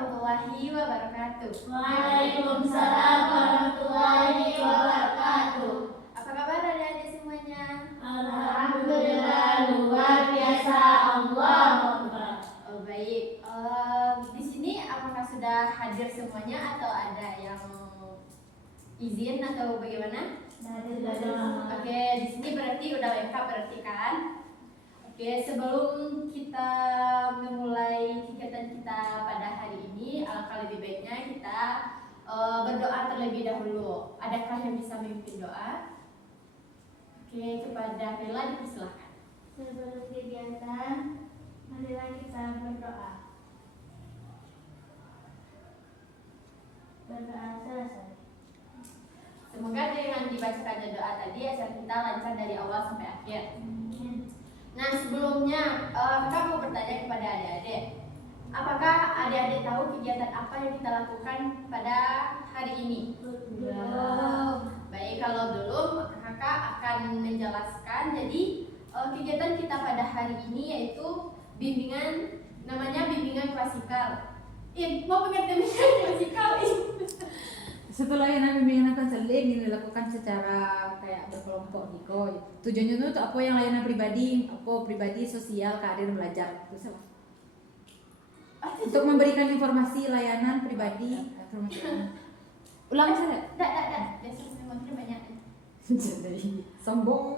warahmatullahi wabarakatuh. Waalaikumsalam warahmatullahi wabarakatuh. Apa kabar adik-adik semuanya? Alhamdulillah luar biasa, Allah Akbar. Oh, baik. Di sini apakah sudah hadir semuanya atau ada yang izin atau bagaimana? Oke, di sini berarti udah lengkap berarti kan? Oke, sebelum kita memulai kegiatan kita pada hari ini, alangkah lebih baiknya kita berdoa terlebih dahulu. Adakah yang bisa memimpin doa? Oke, kepada Bella dipersilahkan. Sebelum kegiatan, marilah kita berdoa. Berdoa selesai. Semoga dengan dibacakannya doa tadi acara kita lancar dari awal sampai akhir. Nah, sebelumnya kakak mau bertanya kepada adik-adik, apakah adik-adik tahu kegiatan apa yang kita lakukan pada hari ini? Belum. Baik, kalau belum maka kakak akan menjelaskan. Jadi kegiatan kita pada hari ini yaitu bimbingan, namanya bimbingan klasikal. Mau pengertian bimbingan klasikal? Setelah yang bimbingan konseling ini dilakukan secara kayak berkelompok gitu. Tujuannya itu apa yang layanan pribadi, sosial, karir, belajar. Itu sama. Untuk memberikan informasi layanan pribadi, ulang saja. Tidak. Biasanya memangnya banyak. Jadi sombong.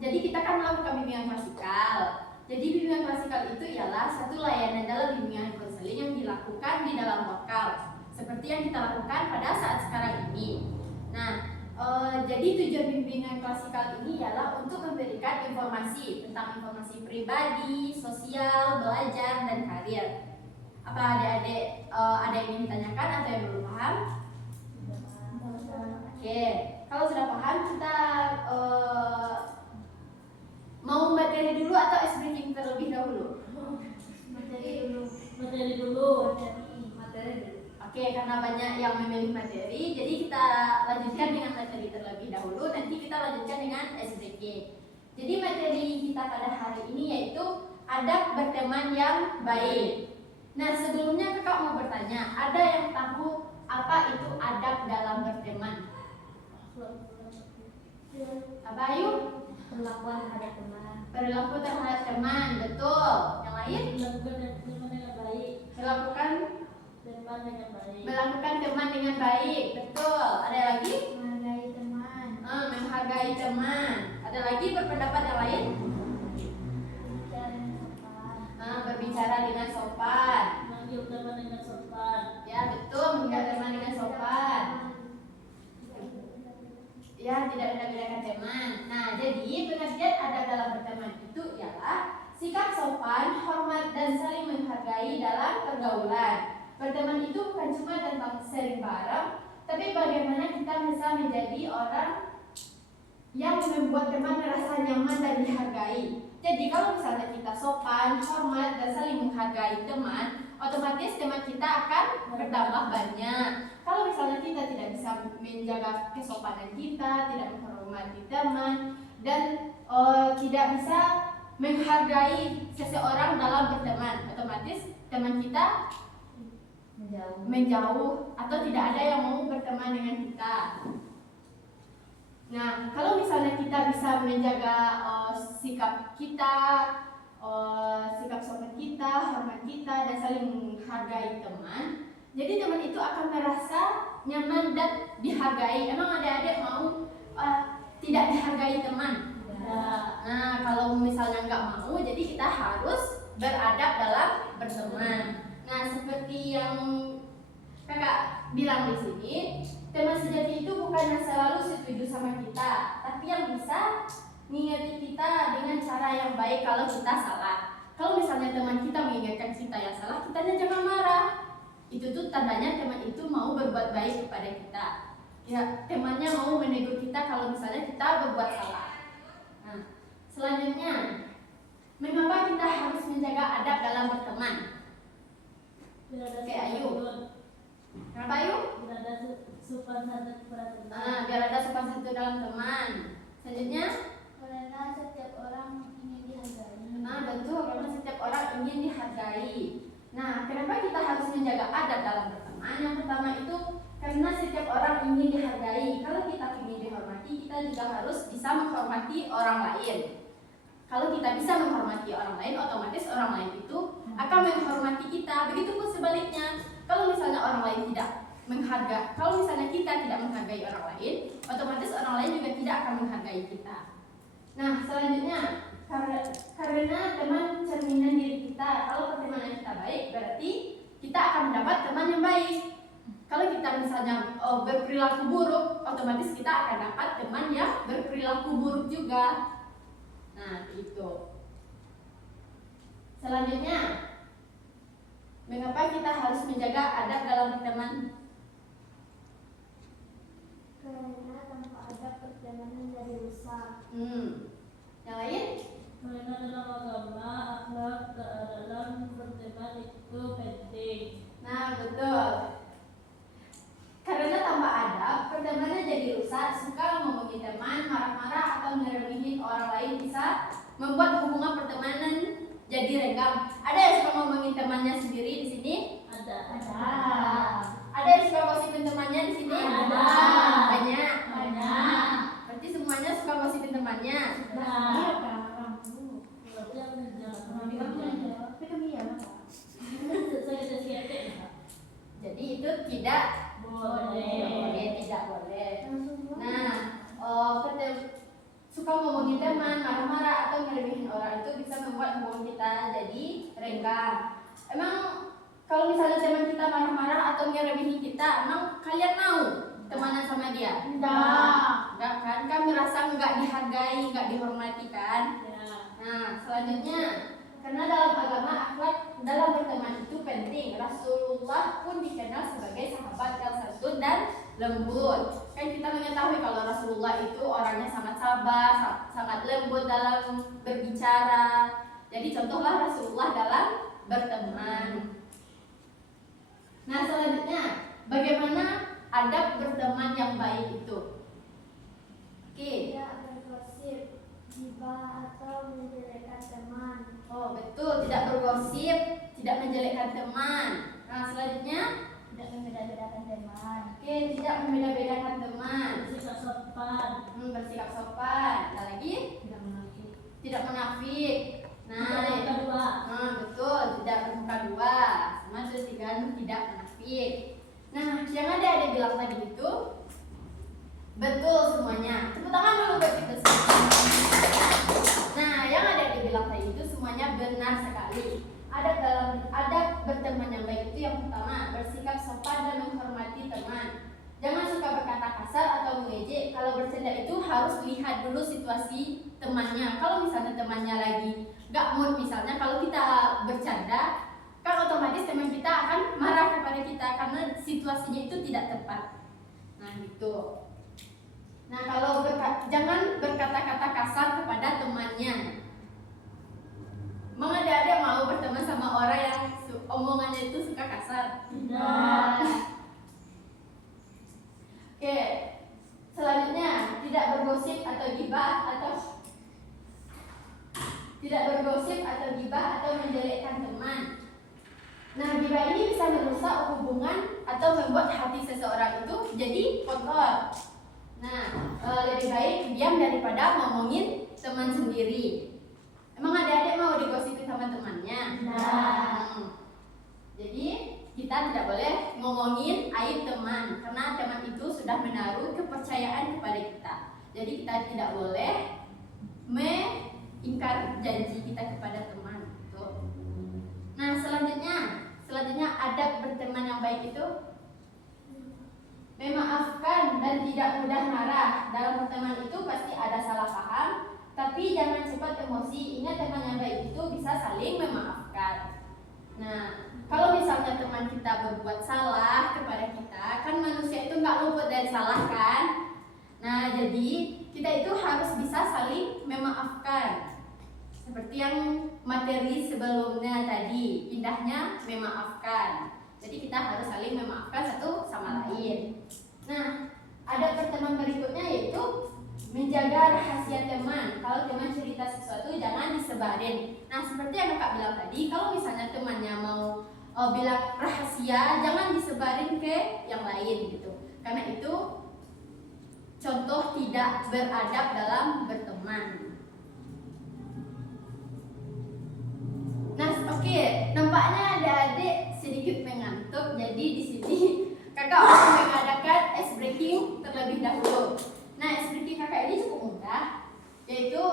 Jadi kita kan melakukan bimbingan klasikal. Jadi bimbingan klasikal itu ialah satu layanan dalam bimbingan konseling yang dilakukan di dalam lokal, seperti yang kita lakukan pada saat sekarang ini. Nah, jadi tujuan bimbingan klasikal ini ialah untuk memberikan informasi tentang informasi pribadi, sosial, belajar, dan karir. Apa adik-adik ada yang ingin ditanyakan atau yang belum paham? Oke, kalau sudah paham kita mau materi dulu atau ice breaking terlebih dahulu? Materi dulu. Oke, karena banyak yang memilih materi, jadi kita lanjutkan dengan materi terlebih dahulu. Nanti kita lanjutkan dengan ice breaking. Jadi materi kita pada hari ini yaitu adab berteman yang baik. Nah, sebelumnya kakak mau bertanya, ada yang tahu apa itu adab dalam berteman? Apa Ayu? Perlakuan terhadap teman. Perilaku terhadap teman, betul. Yang lain? Teman dengan baik. Melakukan teman dengan baik, betul. Ada lagi? Menghargai teman. Menghargai teman. Ada lagi berpendapat yang lain? Berbicara dengan sopan. Memanggil teman dengan sopan. Ya, betul, memanggil teman dengan sopan. Ya, tidak beda-bedakan teman. Nah, jadi pengertian adab dalam berteman itu ialah sikap sopan, hormat, dan saling menghargai dalam pergaulan. Berteman itu bukan cuma tentang sharing bareng, tapi bagaimana kita bisa menjadi orang yang membuat teman merasa nyaman dan dihargai. Jadi kalau misalnya kita sopan, hormat, dan saling menghargai teman, otomatis teman kita akan bertambah banyak. Kalau misalnya kita tidak bisa menjaga kesopanan kita, tidak menghormati teman, dan tidak bisa menghargai seseorang dalam berteman, otomatis teman kita menjauh atau tidak ada yang mau berteman dengan kita. Nah, kalau misalnya kita bisa menjaga sikap kita, sikap sopan kita, hormat kita, dan saling menghargai teman, jadi teman itu akan merasa nyaman dan dihargai. Emang adik-adik mau tidak dihargai teman? Nah, kalau misalnya nggak mau, jadi kita harus beradab dalam berteman. Nah, seperti yang kakak bilang di sini, teman sejati itu bukan yang selalu setuju sama kita, tapi yang bisa mengingatkan kita dengan cara yang baik kalau kita salah. Kalau misalnya teman kita mengingatkan kita yang salah, kitanya jangan marah. Itu tuh tandanya teman itu mau berbuat baik kepada kita. Ya, temannya mau menegur kita kalau misalnya kita berbuat salah. Nah, selanjutnya, mengapa kita harus menjaga adab dalam berteman? Oke, Ayu. Kenapa Ayu? Biar ada sopan santun kepada teman. Biar ada sopan santun dalam teman. Selanjutnya, Karena setiap orang ingin dihargai. betul, karena setiap orang ingin ingin dihargai. Nah, kenapa kita harus menjaga adab dalam berteman? Yang pertama itu karena setiap orang ingin dihargai. Kalau kita ingin dihormati, kita juga harus bisa menghormati orang lain. Kalau kita bisa menghormati orang lain, otomatis orang lain itu akan menghormati kita. Begitupun sebaliknya, kalau misalnya orang lain tidak menghargai, kalau misalnya kita tidak menghargai orang lain, otomatis orang lain juga tidak akan menghargai kita. Nah, selanjutnya karena teman cerminan diri kita. Kalau pertemanan kita baik, berarti kita akan mendapat teman yang baik. Kalau kita misalnya berperilaku buruk, otomatis kita akan dapat teman yang berperilaku buruk juga. Nah, itu. Selanjutnya, mengapa kita harus menjaga adab dalam berteman? Karena tanpa adab pertemanan jadi rusak. Yang lain? Karena dalam agama akhlak dalam berteman itu penting. Nah, betul. Karena tanpa adab, pertemanan jadi rusak. Suka ngomongin teman, marah-marah atau ngeremehin orang lain bisa membuat hubungan pertemanan jadi renggang. Ada yang suka ngomongin temannya sendiri di sini? Ada. Ada yang suka gosipin temannya di sini? Ada. Banyak. Banyak. Berarti semuanya suka gosipin temannya. Jadi itu tidak boleh, tidak boleh. Nah, suka ngomongin teman, marah-marah atau ngeremehin orang itu bisa membuat hubungan kita jadi renggang. Emang kalau misalnya teman kita marah-marah atau ngeremehin kita, emang kalian mau temanan sama dia? Enggak kan? Kan merasa nggak dihargai, nggak dihormati kan? Nah, selanjutnya, karena dalam agama akhlak dalam berteman itu penting. Rasulullah pun dikenal sebagai sahabat yang santun dan lembut. Kan kita mengetahui kalau Rasulullah itu orangnya sangat sabar, sangat lembut dalam berbicara. Jadi contohlah Rasulullah dalam berteman. Nah, selanjutnya, bagaimana adab berteman yang baik itu? Oke. Tidak bergosip, gibah atau menjelekkan teman. Oh, betul, tidak bergosip, tidak menjelekkan teman. Nah, selanjutnya, Tidak membeda-bedakan teman. oke, tidak membeda-bedakan teman. Bersikap sopan. Bersikap sopan. Ada lagi? Tidak munafik. Tidak munafik. Nah, Tidak kedua. betul, tidak bermuka dua. Sama juga tidak munafik. Nah, yang ada bilang tadi itu betul semuanya. Tepuk tangan dulu buat kita semua. Nah, yang ada dibilang tadi itu semuanya benar sekali. Adab berteman yang baik itu yang pertama, bersikap sopan dan menghormati teman. Jangan suka berkata kasar atau mengejek. Kalau bercanda itu harus lihat dulu situasi temannya. Kalau misalnya temannya lagi gak mood, misalnya kalau kita bercanda, kan otomatis teman kita akan marah kepada kita karena situasinya itu tidak tepat. Nah, gitu. Nah, kalau jangan berkata-kata kasar kepada temannya. Emang ada mau berteman sama orang yang omongannya itu suka kasar? Tidak. Oke, selanjutnya tidak bergosip atau gibah atau menjelekkan teman. Nah, gibah ini bisa merusak hubungan atau membuat hati seseorang itu jadi kotor. Nah, lebih baik diam daripada ngomongin teman sendiri. Emang adik-adik mau digosipin sama temannya? Jadi kita tidak boleh ngomongin aib teman, karena teman itu sudah menaruh kepercayaan kepada kita. Jadi kita tidak boleh mengingkar janji kita kepada teman. Tuh. Nah, selanjutnya adab berteman yang baik itu memaafkan dan tidak mudah marah. Dalam pertemanan itu pasti ada salah paham, tapi jangan cepat emosi. Ingat, teman yang baik itu bisa saling memaafkan. Nah, kalau misalnya teman kita berbuat salah kepada kita, kan manusia itu nggak luput dari salah kan? Nah, jadi kita itu harus bisa saling memaafkan. Seperti yang materi sebelumnya tadi, indahnya memaafkan. Jadi kita harus saling memaafkan satu sama lain. Nah, ada pertemuan berikutnya yaitu menjaga rahasia teman. Kalau teman cerita sesuatu jangan disebarin. Nah, seperti yang kakak bilang tadi, kalau misalnya temannya mau bilang rahasia, jangan disebarin ke yang lain gitu. Karena itu contoh tidak beradab dalam berteman. Nah, oke, nampaknya adik-adik sedikit mengantuk. Jadi di sini kakak akan mengadakan ice breaking terlebih dahulu. Nah, ice breaking kakak ini cukup mudah, yaitu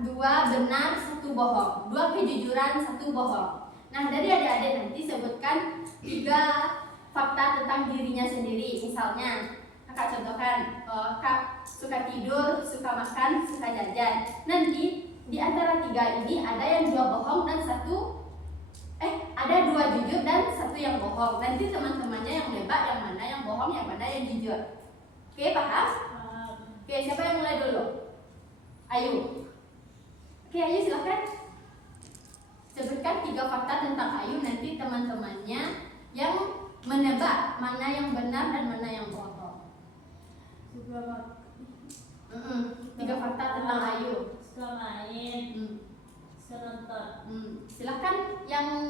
dua benar, satu bohong, dua kejujuran, satu bohong. Nah, dari adik-adik nanti sebutkan 3 fakta tentang dirinya sendiri. Misalnya, kakak contohkan, kak suka tidur, suka makan, suka jajan. Nanti di antara 3 ini ada yang 2 bohong dan ada 2 jujur dan 1 yang bohong. Nanti teman-temannya yang nebak yang mana yang bohong, yang mana yang jujur. Oke, paham? Oke, siapa yang mulai dulu? Ayu. Oke, Ayu silahkan. Sebutkan 3 fakta tentang Ayu. Nanti teman-temannya yang menebak mana yang benar dan mana yang bohong. 3 fakta tentang Ayu. Suka main, suka nonton. Silahkan yang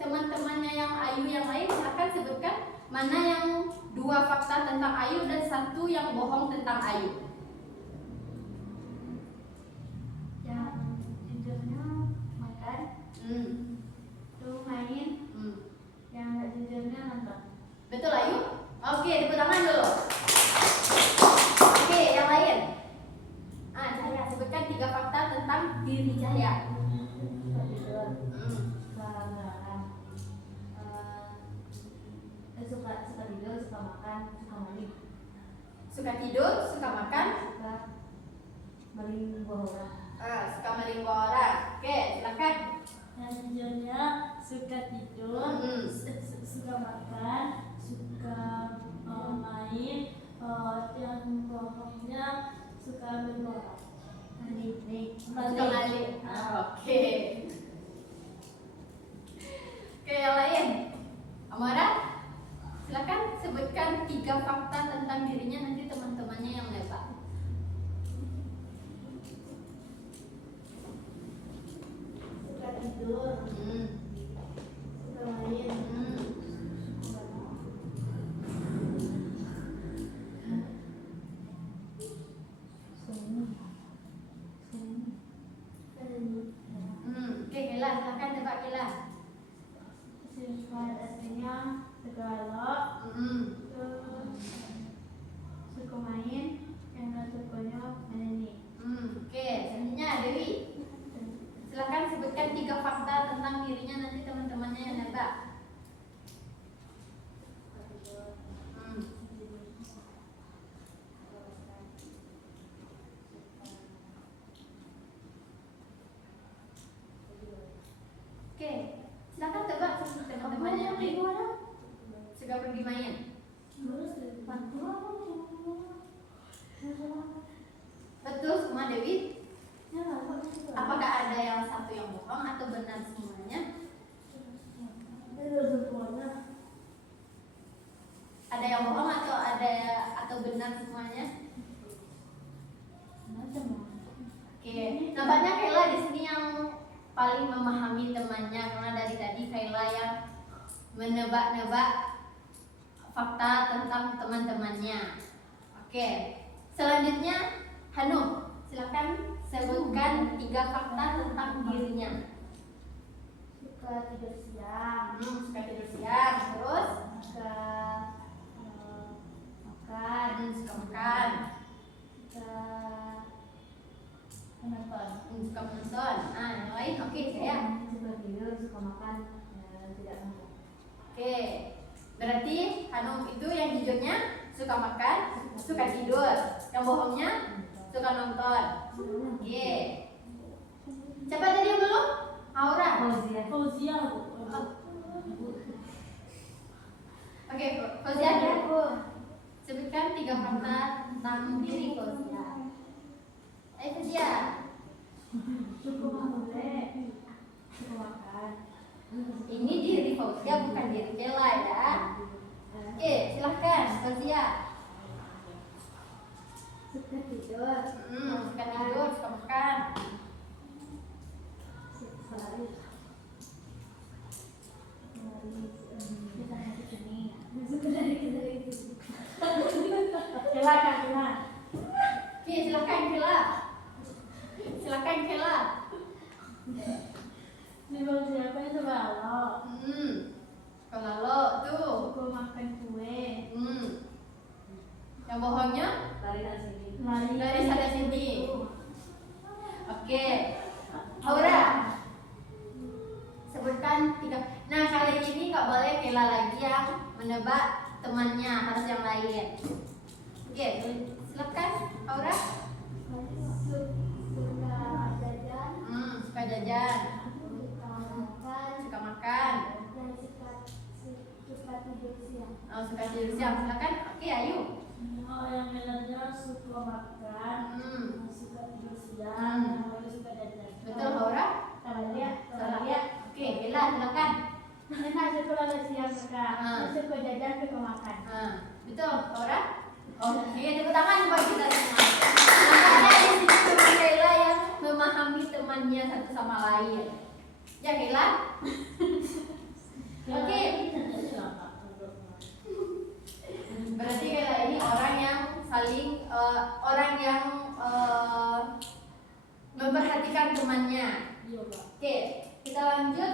teman-temannya yang Ayu yang lain, silahkan sebutkan mana yang 2 fakta tentang Ayu dan 1 yang bohong tentang Ayu. Yang jujurnya makan, tuh main. Yang nggak jujurnya nonton. Betul Ayu? Oke, tepuk tangan dulu. Oke, yang lain. Cahaya, sebutkan 3 fakta tentang diri Cahaya. Suka tidur, suka makan, suka tidur, suka makan, suka maling. Suka tidur, suka makan, Suka maling buah orang. suka melingkuh orang. Oke, silakan. Yang jujurnya suka tidur, suka makan, suka main. Yang bohongnya suka berbohong. Suka maling. Oke. Oke, yang lain. Amara, silakan sebutkan 3 fakta tentang dirinya, nanti teman-temannya yang nebak. Suka tidur, suka main. Oke, Kela, silakan tebak Kela. Sifat aslinya segala, suka main, yang gak sukanya menyanyi. Oke, selanjutnya Dewi. Silakan sebutkan 3 fakta tentang dirinya, nanti teman-temannya yang nebak. Oke, silakan tebak teman-temannya yang lain. Suka pergi main. Betul semua Dewi. Apakah ada yang 1 yang bohong atau benar semuanya? Ada yang bohong atau benar semuanya? Oke, nampaknya Kayla di sini yang paling memahami temannya, karena dari tadi Kayla yang menebak-nebak fakta tentang teman-temannya. Oke, selanjutnya Hanum, silakan sebutkan 3 fakta tentang dirinya. Suka tidur siang, Suka tidur siang, terus suka makan, suka makan, suka menonton. suka menonton. Yang lain, oke saya. Suka tidur, suka makan, tidak nonton. Oke, berarti Hanum itu yang jujurnya suka makan, suka tidur, yang bohongnya suka nonton. Oke, siapa tadi yang belum? Aura. Fauzia. Oke, Fauzia dulu. Sebutkan 3 fakta tentang diri Fauzia. Ayo Fauzia. Suka mulai, suka makan. Ini diri Fauzia, bukan diri Kela ya. Oke, silahkan Fauzia. Suka tidur. Silakan, silakan. Oke, silakan Kela. Silakan Kela. Sebelum siapa itu balok. Kalau lo tuh, Aku makan kue. yang bohongnya Lari dari sana sini. Oke, Aura, sebutkan 3. Nah, kali ini nggak boleh Kela lagi yang menebak temannya, harus yang lain. Oke, silakan Aura. Suka jajan, Suka jajan, suka makan, suka makan, dan suka tidur siang. suka tidur siang. Silakan. Oke, ayo. Yang benar suka makan, suka tidur siang, suka jajan. Betul Aura? Salah dia. Oke, Kela silakan. Enak sekolah siang kak. Suka jajan, suka makan. Betul Aura? Oke, tepuk tangan buat kita semua. Makanya di sini cuma Kela yang memahami temannya satu sama lain. Ya Kela? Oke. Berarti Kela ini orang yang saling memperhatikan temannya. Oke, kita lanjut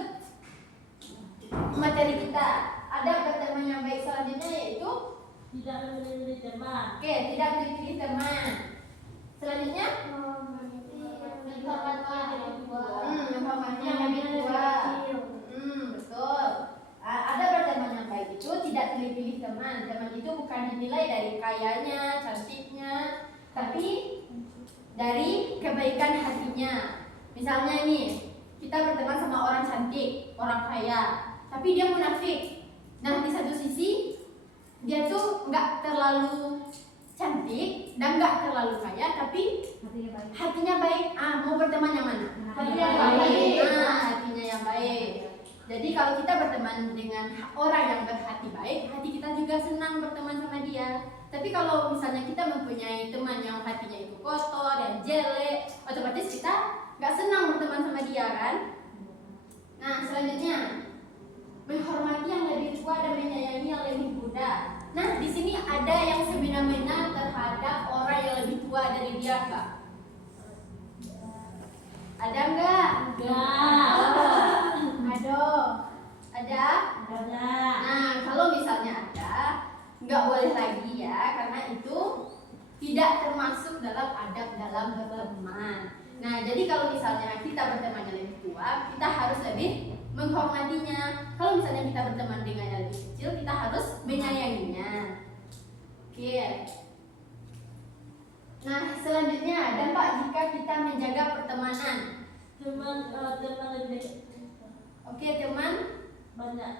materi kita. Ada pertemuan yang baik selanjutnya yaitu Tidak memilih teman. oke, tidak pilih teman. Selanjutnya informasi yang lebih tua. Betul. Ada pertemuan yang baik itu tidak pilih-pilih teman. Teman itu bukan dinilai dari kayanya, cantiknya, tapi dari kebaikan hatinya. Misalnya nih, kita berteman sama orang cantik, orang kaya, tapi dia munafik. Nah, di satu sisi dia tuh nggak terlalu cantik dan nggak terlalu kaya, tapi hatinya baik. Mau berteman yang mana? Hatinya baik. Hatinya yang baik. Jadi kalau kita berteman dengan orang yang berhati baik, hati kita juga senang berteman sama dia. Tapi kalau misalnya kita mempunyai teman yang hatinya itu kotor, yang jelek, otomatis kita nggak senang berteman sama dia kan? Nah, selanjutnya menghormati yang lebih tua dan menyayangi yang lebih muda. Nah, di sini ada yang semena-mena terhadap orang yang lebih tua dari dia, Kak. Ada nggak? Ada? Nah, kalau misalnya ada, nggak boleh lagi ya, karena itu tidak termasuk dalam adab dalam berteman. Nah, jadi kalau misalnya kita berteman yang lebih tua, kita harus lebih menghormatinya. Kalau misalnya kita berteman dengan yang lebih kecil, kita harus menyayanginya. Oke. Nah, selanjutnya dampak jika kita menjaga pertemanan. Teman lebih Oke, teman banyak.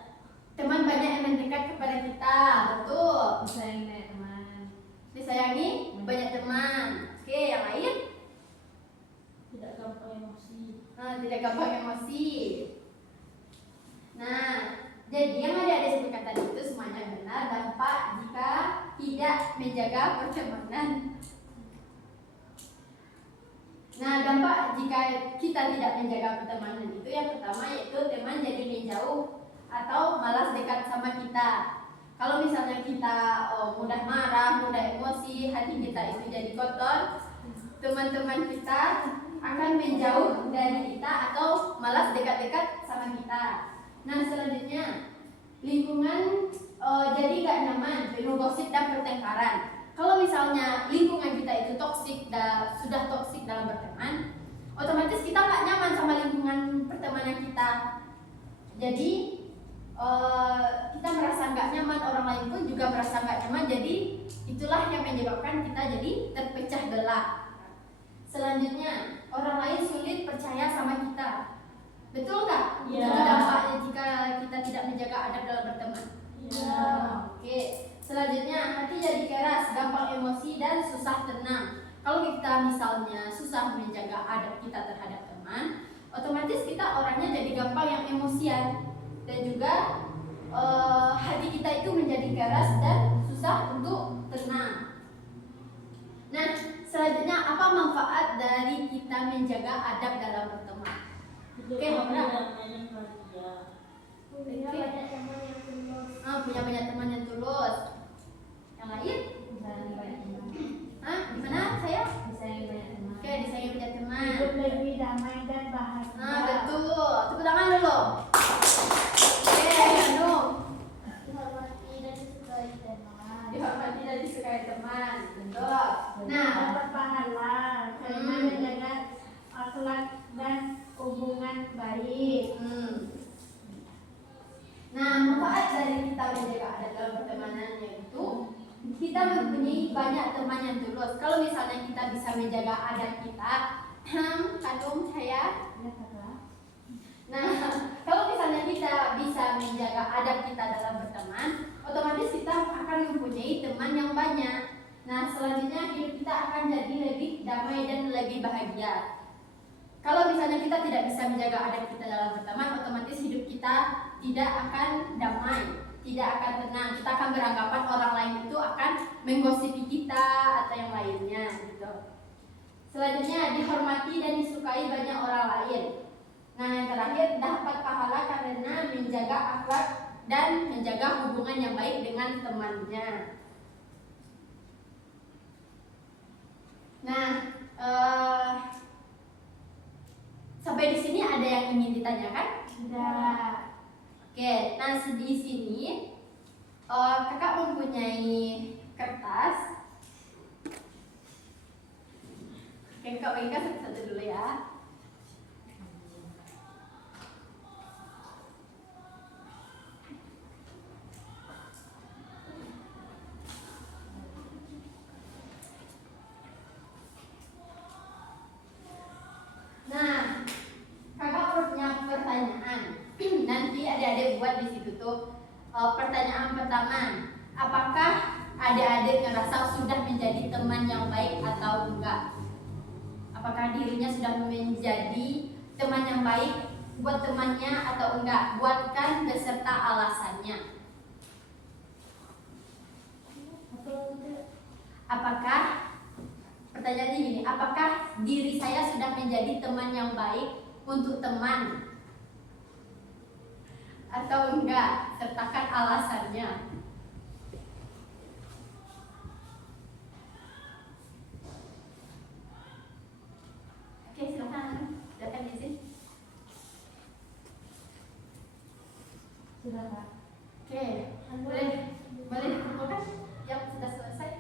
banyak yang mendekat kepada kita, betul. Disayangi teman. Disayangi banyak teman. Oke, yang lain? Tidak gampang emosi. Tidak gampang emosi. Nah, jadi yang ada sebutkan tadi itu semuanya benar. Dampak jika tidak menjaga pertemanan. Nah, dampak jika kita tidak menjaga pertemanan itu yang pertama yaitu teman jadi menjauh atau malas dekat sama kita. Kalau misalnya kita mudah marah, mudah emosi, hati kita itu jadi kotor, teman-teman kita akan menjauh dari kita atau malas dekat-dekat sama kita. Nah, selanjutnya lingkungan jadi gak nyaman, penuh gosip dan pertengkaran. Kalau misalnya lingkungan kita itu sudah toksik dalam berteman, otomatis kita nggak nyaman sama lingkungan pertemanan kita. Jadi kita merasa nggak nyaman, orang lain pun juga merasa nggak nyaman. Jadi itulah yang menyebabkan kita jadi terpecah belah. Selanjutnya orang lain sulit percaya sama kita. Betul nggak? Iya. Itu dampaknya jika kita tidak menjaga adab dalam berteman. Iya. Oke. Selanjutnya hati jadi keras, gampang emosi dan susah tenang. Kalau kita misalnya susah menjaga adab kita terhadap teman, otomatis kita orangnya jadi gampang yang emosian dan juga hati kita itu menjadi keras dan susah untuk tenang. Nah, selanjutnya apa manfaat dari kita menjaga adab dalam berteman? Oke, Maura. Punya banyak teman yang tulus. Punya banyak teman yang tulus. Yang lain? Misalnya banyak teman. Gimana saya? Misalnya banyak teman. Oke, disayangi banyak teman. Hidup lebih damai dan bahagia. Betul. Tepuk tangan dulu. Oke, Anu. Dihormati dan disukai teman. Dihormati dan disukai teman. Betul. Nah, Dapat pahala karena menjaga akhlak dan hubungan baik. Nah, manfaat dari kita menjaga adat dalam pertemanan yaitu kita mempunyai banyak teman yang tulus. Kalau misalnya kita bisa menjaga adat kita, kandung saya. Nah, kalau misalnya kita bisa menjaga adat kita dalam berteman, otomatis kita akan mempunyai teman yang banyak. Nah, selanjutnya hidup kita akan jadi lebih damai dan lebih bahagia. Kalau misalnya kita tidak bisa menjaga adat kita dalam berteman, otomatis hidup kita tidak akan damai, tidak akan tenang. Kita akan beranggapan orang lain itu akan menggosipi kita atau yang lainnya gitu. Selanjutnya dihormati dan disukai banyak orang lain. Nah, yang terakhir dapat pahala karena menjaga akhlak dan menjaga hubungan yang baik dengan temannya. Nah, sampai di sini ada yang ingin ditanyakan? Sudah. Oke, nah di sini kakak mempunyai kertas. Oke, kakak bagikan satu-satu dulu ya. Nah, kakak punya pertanyaan. Nanti adik-adik buat di situ tuh pertanyaan pertama. Apakah adik-adik ngerasa sudah menjadi teman yang baik atau enggak? Apakah dirinya sudah menjadi teman yang baik buat temannya atau enggak? Buatkan beserta alasannya. Apakah pertanyaannya gini, apakah diri saya sudah menjadi teman yang baik untuk teman atau enggak? Sertakan alasannya. Oke, silakan. Silakan izin. Sudah, Kak. Oke, boleh dikumpulkan yang sudah selesai.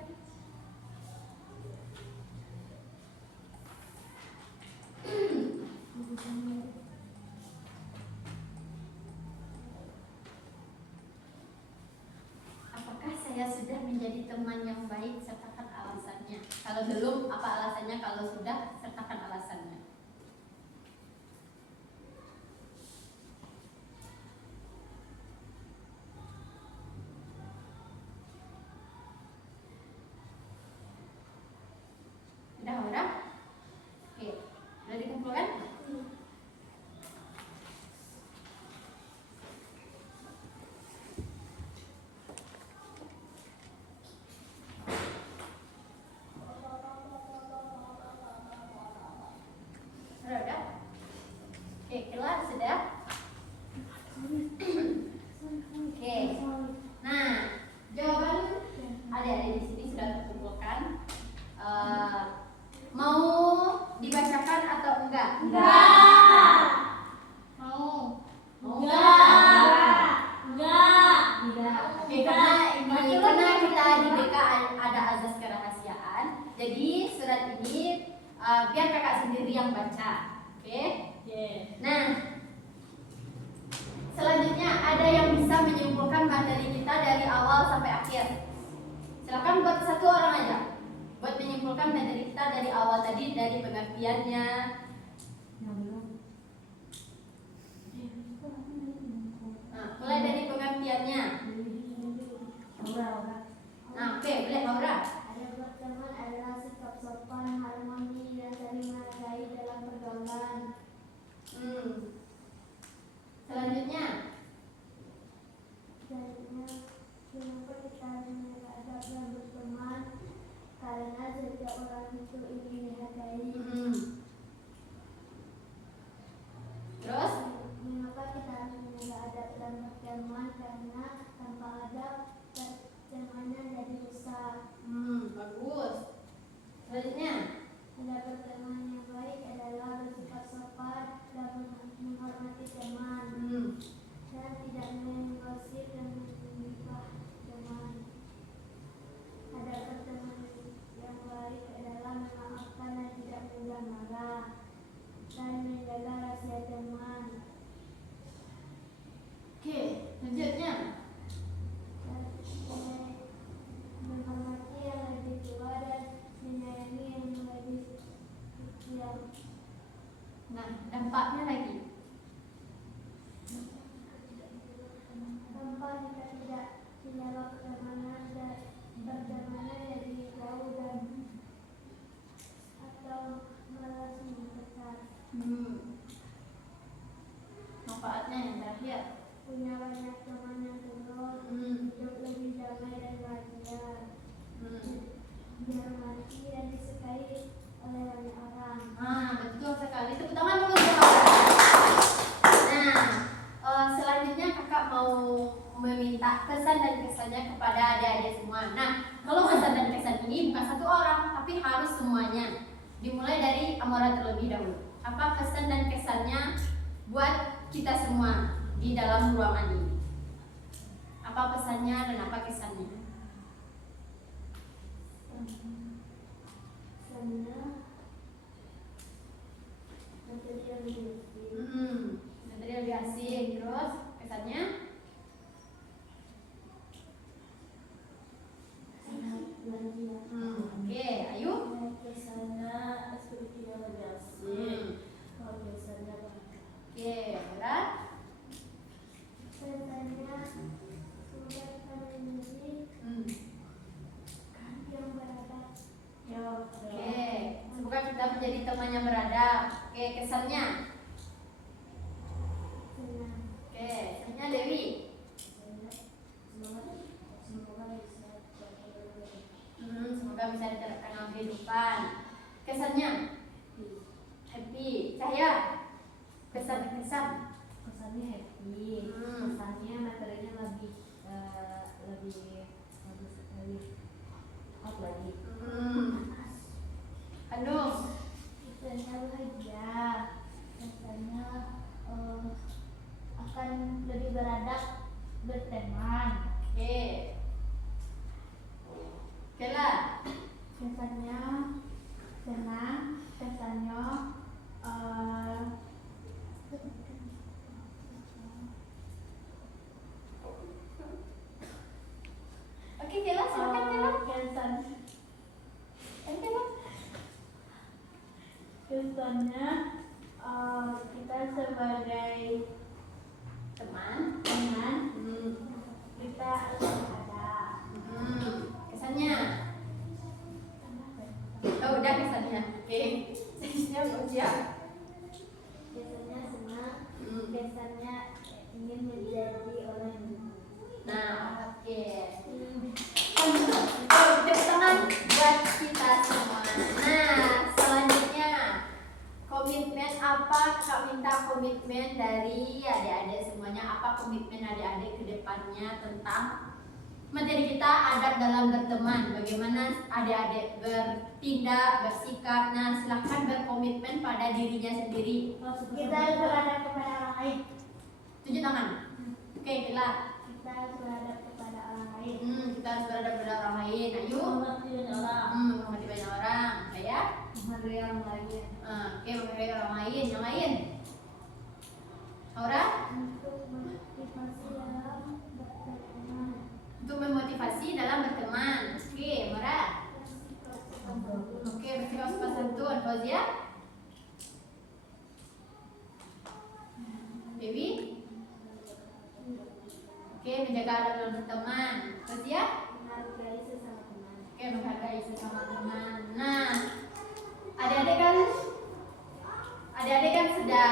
Apakah saya sudah menjadi teman yang baik? Sertakan alasannya. Kalau belum, apa alasannya? Kalau sudah, sertakan alasannya. Udah, udah? Oke, udah dikumpulkan? Udah? Oke, kelar sudah? Oke. Nah, jawaban adik-adik di sini sudah terkumpulkan. Mau dibacakan atau enggak? Enggak. Mau? Mau Enggak. Enggak. Tidak. Oke, karena kita di BK ada azas kerahasiaan, jadi surat ini biar kakak sendiri yang baca. Oke? Nah, selanjutnya ada yang bisa menyimpulkan materi kita dari awal sampai akhir. Silakan buat satu orang aja. Buat menyimpulkan materi kita dari awal tadi, dari pengertiannya. Nah, mulai dari pengertiannya. Nah, oke, boleh Maura. Ada berteman adalah sikap sopan, harmoni, dan saling menghargai dalam pergaulan. Selanjutnya, Selanjutnya, kenapa kita harus menjaga adab dalam berteman? Karena setiap orang itu ingin dihargai. beradab, pertemanan jadi besar. Bagus. Selanjutnya. Ada pertemanan yang baik adalah bersikap sopan dan menghormati teman dan tidak menggosip dan menggibah teman. Ada pertemanan yang baik adalah memaafkan dan tidak mudah marah dan menjaga rahasia teman. Oke, selanjutnya. Menghormati yang lebih tua dan menyayangi yang lebih kecil. Nah, dampaknya lagi. Tanpa jika tidak menjaga pertemanan dan pertemanan jadi jauh dan atau malas mendekat. Manfaatnya yang terakhir. Punya banyak teman yang tulus, hidup lebih damai dan bahagia. Dihormati dan disukai oleh banyak orang. Betul sekali. Tepuk tangan dulu untuk kakak. Nah, selanjutnya kakak mau meminta pesan dan kesannya kepada adik-adik semua. Nah, kalau pesan dan kesan ini bukan satu orang, tapi harus semuanya. Dimulai dari Amora terlebih dahulu. Apa pesan dan kesannya buat kita semua di dalam ruangan ini? Apa pesannya dan apa kesannya? Menteri lebih asik. Terus kesannya? Oke, ayo. Kesannya seperti yang lebih asik. Kesannya Oke, berat. Kesannya sudah terjadi yang beradab. Oke, semoga kita menjadi teman yang beradab. Oke, kesannya. Senang. Oke, kesannya Dewi. Semoga bisa diterapkan dalam kehidupan. Kesannya happy. Cahya. Kesan. Kesannya happy. Kesannya materinya lebih bagus, lebih hot lagi. Hanum. Kesannya bahagia. Kesannya akan lebih beradab, berteman. Oke. Kela. Kesannya senang. Kesannya Oke, Kela, silakan Kela. kesannya kita sebagai Teman. kita ada. Kesannya. Oh, udah kesannya. Oke. Kesannya belum siap. Kesannya senang. Kesannya ingin menjadi orang yang Nah, oke. Tepuk tangan buat kita semua. Nah, selanjutnya komitmen apa? Kakak minta komitmen dari adik-adik semuanya. Apa komitmen adik-adik ke depannya tentang materi kita adab dalam berteman. Bagaimana adik-adik bertindak, bersikap. Nah, silahkan berkomitmen pada dirinya sendiri. kita beradab kepada orang lain. Tunjuk tangan. Oke, Kela. Kita harus beradab kepada orang lain. Kita harus berada pada orang lain. Ayo. Menghormati banyak orang. Ya. Menghargai orang lain. Oke, menghargai orang lain. Yang lain. Aura? Untuk memotivasi dalam berteman. Untuk memotivasi dalam berteman. Oke, Mara. Oke, bersikap sopan santun. Fauzia? Dewi? Oke, menjaga adab dalam berteman. Fauzia? Menghargai sesama teman. Oke, menghargai sesama teman. Nah, adik-adik kan sudah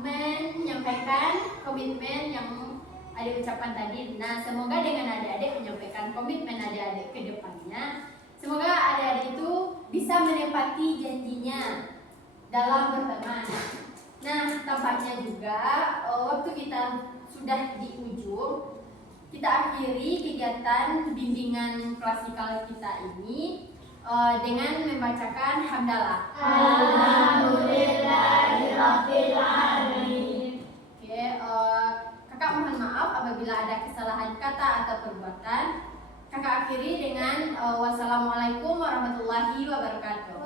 menyampaikan komitmen yang adik ucapkan tadi. Nah, semoga dengan adik-adik menyampaikan komitmen adik-adik ke depannya, semoga adik-adik itu bisa menepati janjinya dalam berteman. Nah, tampaknya juga waktu kita sudah di ujung. kita akhiri kegiatan bimbingan klasikal kita ini dengan membacakan hamdalah. Alhamdulillahirabbil alamin. Oke, kakak mohon maaf apabila ada kesalahan kata atau perbuatan. Kakak akhiri dengan wassalamualaikum warahmatullahi wabarakatuh.